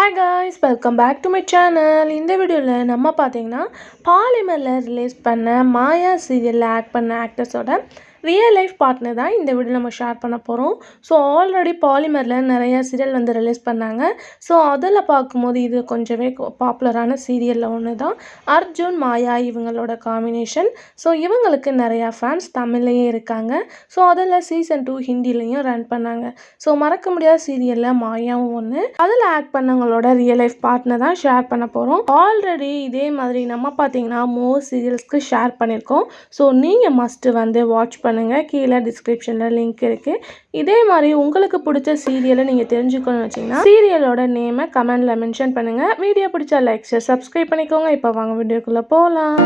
Hi guys, welcome back to my channel. இந்த வீடியோவில் நம்ம பார்த்தீங்கன்னா பாலிமரில் ரிலீஸ் பண்ண மாயா சீரியலில் ஆக்ட் பண்ண ஆக்டர்ஸோட ரியல் லைஃப் பார்ட்னர் தான் இந்த வீடியோ நம்ம ஷேர் பண்ண போகிறோம். ஸோ ஆல்ரெடி பாலிமரில் நிறையா சீரியல் வந்து ரிலீஸ் பண்ணாங்க. ஸோ அதில் பார்க்கும்போது இது கொஞ்சமே பாப்புலரான சீரியலில் ஒன்று தான். அர்ஜுன் மாயா இவங்களோட காம்பினேஷன். ஸோ இவங்களுக்கு நிறையா ஃபேன்ஸ் தமிழ்லேயே இருக்காங்க. ஸோ அதில் சீசன் 2 ஹிந்திலையும் ரன் பண்ணாங்க. ஸோ மறக்க முடியாத சீரியலில் மாயாவும் ஒன்று. அதில் ஆக்ட் பண்ணவங்களோட ரியல் லைஃப் பார்ட்னர் தான் ஷேர் பண்ண போகிறோம். ஆல்ரெடி இதே மாதிரி நம்ம பார்த்தீங்கன்னா மோர் சீரியல்ஸ்க்கு ஷேர் பண்ணியிருக்கோம். ஸோ நீங்கள் மஸ்ட்டு வந்து வாட்ச் பண்ணுங்கள். கீழே டிஸ்கிரிப்ஷனில் லிங்க் இருக்குது. இதே மாதிரி உங்களுக்கு பிடிச்ச சீரியலை நீங்கள் தெரிஞ்சுக்கணும்னு வச்சிங்கன்னா சீரியலோட நேமை கமெண்டில் மென்ஷன் பண்ணுங்கள். வீடியோ பிடிச்சா லைக் ஷேர் சப்ஸ்கிரைப் பண்ணிக்கோங்க. இப்போ வாங்க வீடியோக்குள்ளே போகலாம்.